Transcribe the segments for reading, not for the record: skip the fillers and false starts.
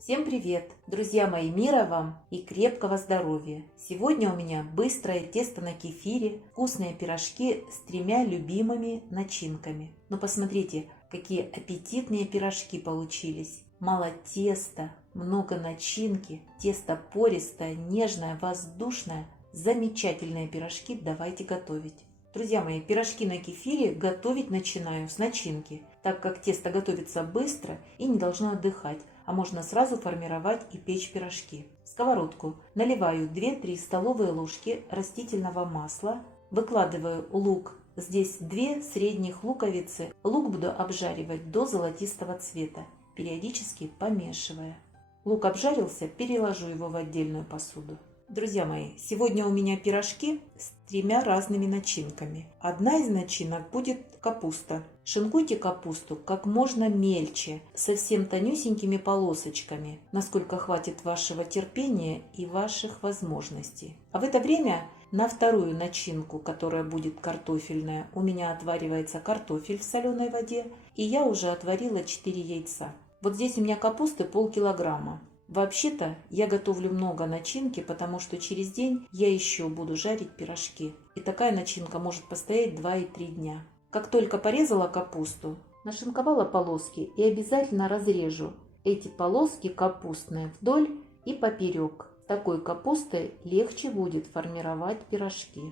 Всем привет! Друзья мои, мира вам и крепкого здоровья! Сегодня у меня быстрое тесто на кефире, вкусные пирожки с тремя любимыми начинками. Но посмотрите, какие аппетитные пирожки получились. Мало теста, много начинки, тесто пористое, нежное, воздушное. Замечательные пирожки, давайте готовить. Друзья мои, пирожки на кефире готовить начинаю с начинки, так как тесто готовится быстро и не должно отдыхать, а можно сразу формировать и печь пирожки. В сковородку наливаю 2-3 столовые ложки растительного масла, выкладываю лук, здесь 2 средних луковицы, лук буду обжаривать до золотистого цвета, периодически помешивая. Лук обжарился, переложу его в отдельную посуду. Друзья мои, сегодня у меня пирожки с 3 разными начинками. Одна из начинок будет капуста. Шинкуйте капусту как можно мельче, совсем тонюсенькими полосочками, насколько хватит вашего терпения и ваших возможностей. А в это время на вторую начинку, которая будет картофельная, у меня отваривается картофель в соленой воде, и я уже отварила 4 яйца. Вот здесь у меня капусты полкилограмма. Вообще-то я готовлю много начинки, потому что через день я еще буду жарить пирожки. И такая начинка может постоять 2 и 3 дня. Как только порезала капусту, нашинковала полоски и обязательно разрежу эти полоски капустные вдоль и поперек. С такой капустой легче будет формировать пирожки.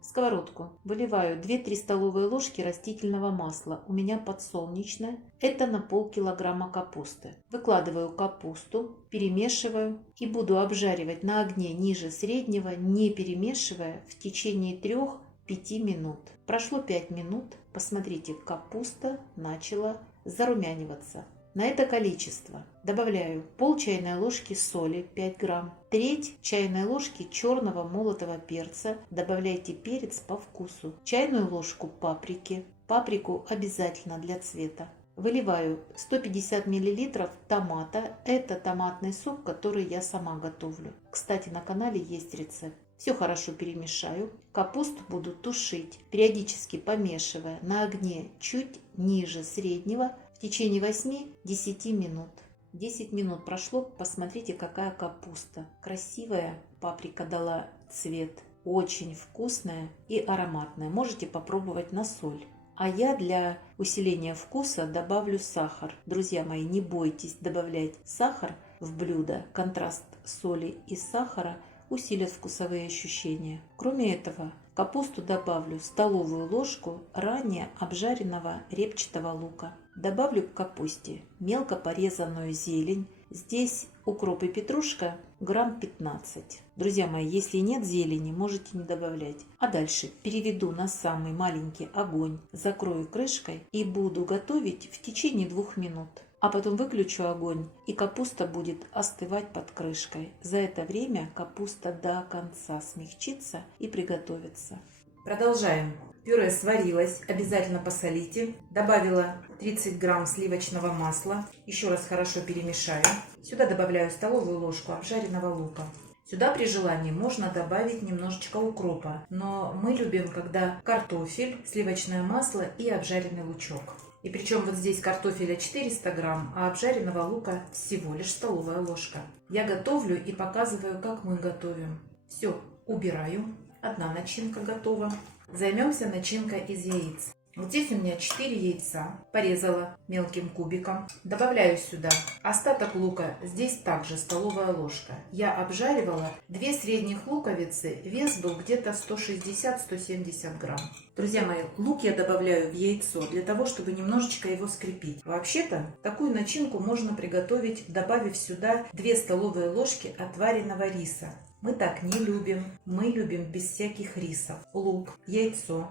В сковородку выливаю 2-3 столовые ложки растительного масла, у меня подсолнечное, это на полкилограмма капусты. Выкладываю капусту, перемешиваю и буду обжаривать на огне ниже среднего, не перемешивая, в течение 3-5 минут. Прошло 5 минут, посмотрите, капуста начала зарумяниваться. На это количество добавляю пол чайной ложки соли 5 грамм, треть чайной ложки черного молотого перца, добавляйте перец по вкусу, чайную ложку паприки, паприку обязательно для цвета. Выливаю 150 мл томата, это томатный сок, который я сама готовлю. Кстати, на канале есть рецепт. Все хорошо перемешаю, капусту буду тушить, периодически помешивая на огне чуть ниже среднего, в течение 8-10 минут. 10 минут прошло, посмотрите, какая капуста. Красивая, паприка дала цвет, очень вкусная и ароматная. Можете попробовать на соль. А я для усиления вкуса добавлю сахар. Друзья мои, не бойтесь добавлять сахар в блюдо. Контраст соли и сахара усилят вкусовые ощущения. Кроме этого, в капусту добавлю столовую ложку ранее обжаренного репчатого лука. Добавлю к капусте мелко порезанную зелень. Здесь укроп и петрушка грамм 15. Друзья мои, если нет зелени, можете не добавлять. А дальше переведу на самый маленький огонь, закрою крышкой и буду готовить в течение 2 минут. А потом выключу огонь, и капуста будет остывать под крышкой. За это время капуста до конца смягчится и приготовится. Продолжаем. Пюре сварилось, обязательно посолите. Добавила 30 грамм сливочного масла. Еще раз хорошо перемешаю. Сюда добавляю столовую ложку обжаренного лука. Сюда при желании можно добавить немножечко укропа. Но мы любим, когда картофель, сливочное масло и обжаренный лучок. И причем вот здесь картофеля 400 грамм, а обжаренного лука всего лишь столовая ложка. Я готовлю и показываю, как мы готовим. Все, убираю. Одна начинка готова. Займемся начинкой из яиц. Вот здесь у меня 4 яйца. Порезала мелким кубиком. Добавляю сюда остаток лука. Здесь также столовая ложка. Я обжаривала 2 средних луковицы. Вес был где-то 160-170 грамм. Друзья мои, лук я добавляю в яйцо для того, чтобы немножечко его скрепить. Вообще-то, такую начинку можно приготовить, добавив сюда 2 столовые ложки отваренного риса. Мы так не любим. Мы любим без всяких рисов. Лук, яйцо,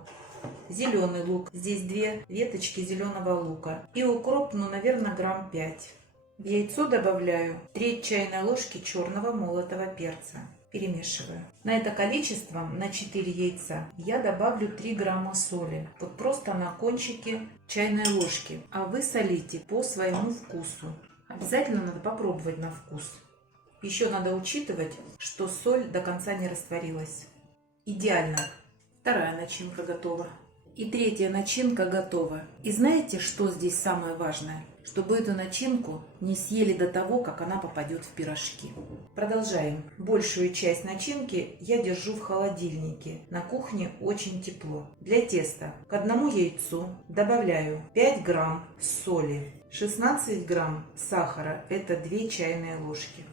зеленый лук. Здесь 2 веточки зеленого лука. И укроп, наверное, грамм 5. В яйцо добавляю треть чайной ложки черного молотого перца. Перемешиваю. На это количество, на 4 яйца, я добавлю 3 грамма соли. Вот просто на кончике чайной ложки. А вы солите по своему вкусу. Обязательно надо попробовать на вкус. Еще надо учитывать, что соль до конца не растворилась. Идеально. Вторая начинка готова. И третья начинка готова. И знаете, что здесь самое важное? Чтобы эту начинку не съели до того, как она попадет в пирожки. Продолжаем. Большую часть начинки я держу в холодильнике. На кухне очень тепло. Для теста к одному яйцу добавляю 5 грамм соли, 16 грамм сахара, это 2 чайные ложки.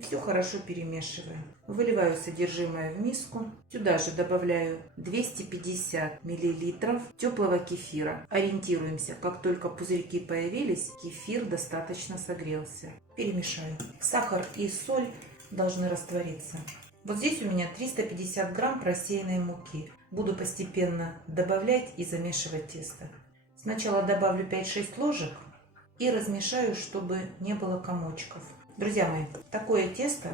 Все хорошо перемешиваю. Выливаю содержимое в миску. Сюда же добавляю 250 мл теплого кефира. Ориентируемся, как только пузырьки появились, кефир достаточно согрелся. Перемешаю. Сахар и соль должны раствориться. Вот здесь у меня 350 грамм просеянной муки. Буду постепенно добавлять и замешивать тесто. Сначала добавлю 5-6 ложек и размешаю, чтобы не было комочков. Друзья мои, такое тесто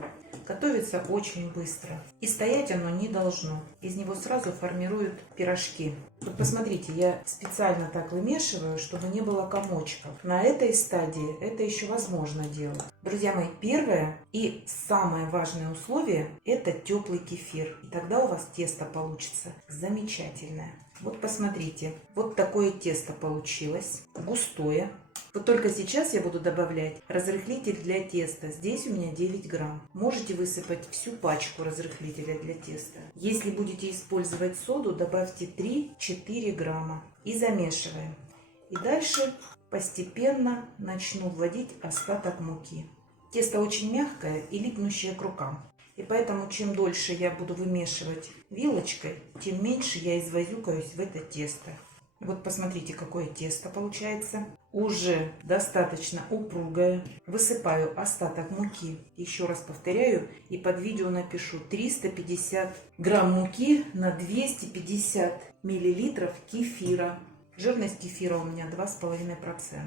готовится очень быстро. И стоять оно не должно. Из него сразу формируют пирожки. Вот посмотрите, я специально так вымешиваю, чтобы не было комочков. На этой стадии это еще возможно делать. Друзья мои, первое и самое важное условие – это теплый кефир. И тогда у вас тесто получится замечательное. Вот посмотрите, вот такое тесто получилось, густое. Вот только сейчас я буду добавлять разрыхлитель для теста. Здесь у меня 9 грамм. Можете высыпать всю пачку разрыхлителя для теста. Если будете использовать соду, добавьте 3-4 грамма. И замешиваем. И дальше постепенно начну вводить остаток муки. Тесто очень мягкое и липнущее к рукам. И поэтому чем дольше я буду вымешивать вилочкой, тем меньше я извозюкаюсь в это тесто. Вот посмотрите, какое тесто получается. Уже достаточно упругое. Высыпаю остаток муки. Еще раз повторяю и под видео напишу: 350 грамм муки на 250 миллилитров кефира. Жирность кефира у меня 2,5%.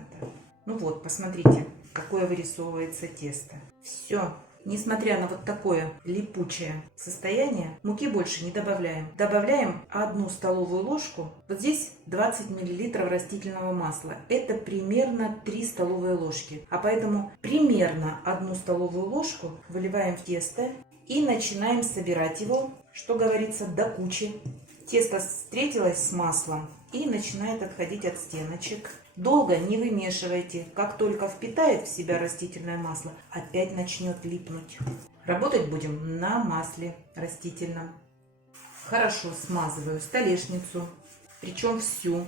Ну вот, посмотрите, какое вырисовывается тесто. Все. Несмотря на вот такое липучее состояние, муки больше не добавляем. Добавляем 1 столовую ложку. Вот здесь 20 мл растительного масла. Это примерно 3 столовые ложки. А поэтому примерно 1 столовую ложку выливаем в тесто и начинаем собирать его, что говорится, до кучи. Тесто встретилось с маслом и начинает отходить от стеночек. Долго не вымешивайте. Как только впитает в себя растительное масло, опять начнет липнуть. Работать будем на масле растительном. Хорошо смазываю столешницу, причем всю.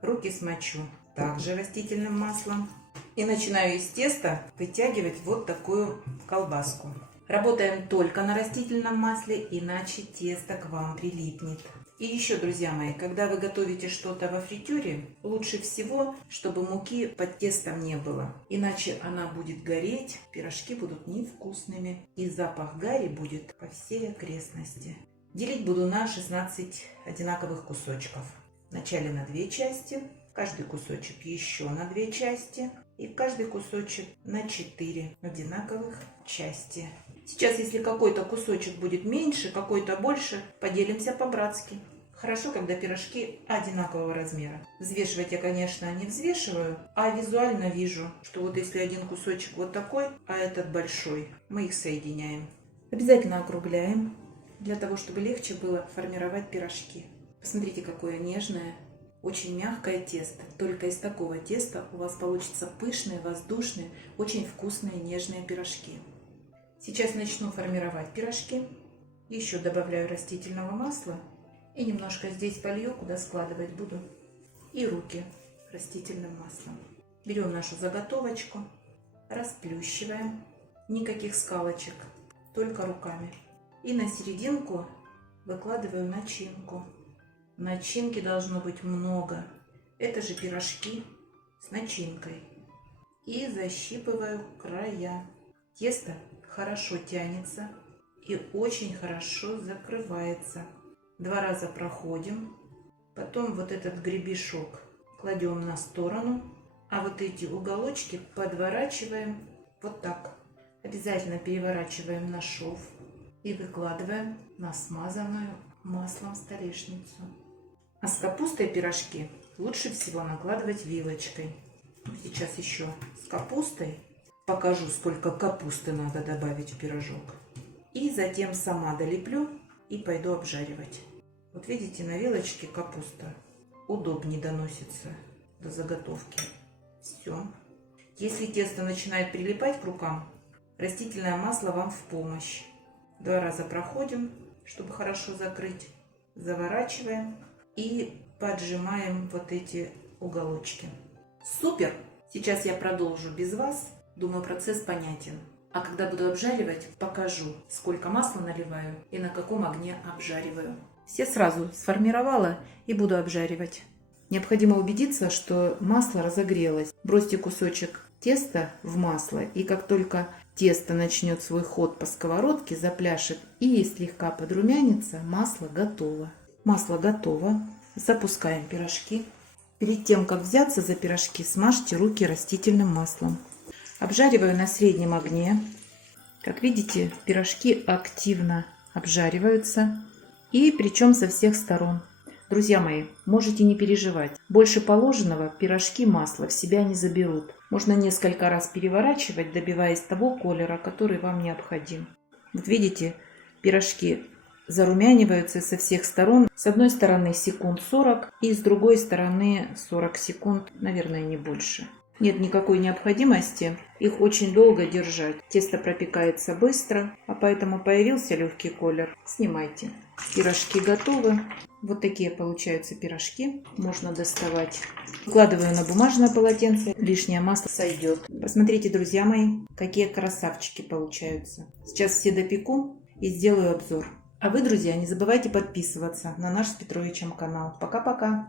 Руки смочу также растительным маслом. И начинаю из теста вытягивать вот такую колбаску. Работаем только на растительном масле, иначе тесто к вам прилипнет. И еще, друзья мои, когда вы готовите что-то во фритюре, лучше всего, чтобы муки под тестом не было. Иначе она будет гореть, пирожки будут невкусными, и запах гари будет по всей окрестности. Делить буду на 16 одинаковых кусочков. Вначале на 2 части, каждый кусочек еще на 2 части, и каждый кусочек на 4 одинаковых части. Сейчас, если какой-то кусочек будет меньше, какой-то больше, поделимся по-братски. Хорошо, когда пирожки одинакового размера. Взвешивать я, конечно, не взвешиваю, а визуально вижу, что вот если один кусочек вот такой, а этот большой, мы их соединяем. Обязательно округляем, для того, чтобы легче было формировать пирожки. Посмотрите, какое нежное, очень мягкое тесто. Только из такого теста у вас получатся пышные, воздушные, очень вкусные, нежные пирожки. Сейчас начну формировать пирожки. Еще добавляю растительного масла. И немножко здесь полью, куда складывать буду. И руки растительным маслом. Берем нашу заготовочку, расплющиваем. Никаких скалочек, только руками. И на серединку выкладываю начинку. Начинки должно быть много. Это же пирожки с начинкой. И защипываю края. Тесто хорошо тянется и очень хорошо закрывается. 2 раза проходим. Потом вот этот гребешок кладем на сторону. А вот эти уголочки подворачиваем вот так. Обязательно переворачиваем на шов и выкладываем на смазанную маслом столешницу. А с капустой пирожки лучше всего накладывать вилочкой. Сейчас еще с капустой покажу, сколько капусты надо добавить в пирожок. И затем сама долеплю и пойду обжаривать. Вот видите, на вилочке капуста удобнее доносится до заготовки. Все. Если тесто начинает прилипать к рукам, растительное масло вам в помощь. 2 раза проходим, чтобы хорошо закрыть. Заворачиваем и поджимаем вот эти уголочки. Супер! Сейчас я продолжу без вас. Думаю, процесс понятен. А когда буду обжаривать, покажу, сколько масла наливаю и на каком огне обжариваю. Все сразу сформировала и буду обжаривать. Необходимо убедиться, что масло разогрелось. Бросьте кусочек теста в масло, и как только тесто начнет свой ход по сковородке, запляшет и слегка подрумянится, масло готово. Масло готово. Запускаем пирожки. Перед тем, как взяться за пирожки, смажьте руки растительным маслом. Обжариваю на среднем огне. Как видите, пирожки активно обжариваются, и причем со всех сторон. Друзья мои, можете не переживать. Больше положенного пирожки масла в себя не заберут. Можно несколько раз переворачивать, добиваясь того колера, который вам необходим. Вот видите, пирожки зарумяниваются со всех сторон. С одной стороны секунд 40 и с другой стороны 40 секунд, наверное, не больше. Нет никакой необходимости их очень долго держать. Тесто пропекается быстро, а поэтому появился легкий колер. Снимайте. Пирожки готовы. Вот такие получаются пирожки. Можно доставать. Выкладываю на бумажное полотенце. Лишнее масло сойдет. Посмотрите, друзья мои, какие красавчики получаются. Сейчас все допеку и сделаю обзор. А вы, друзья, не забывайте подписываться на наш с Петровичем канал. Пока-пока!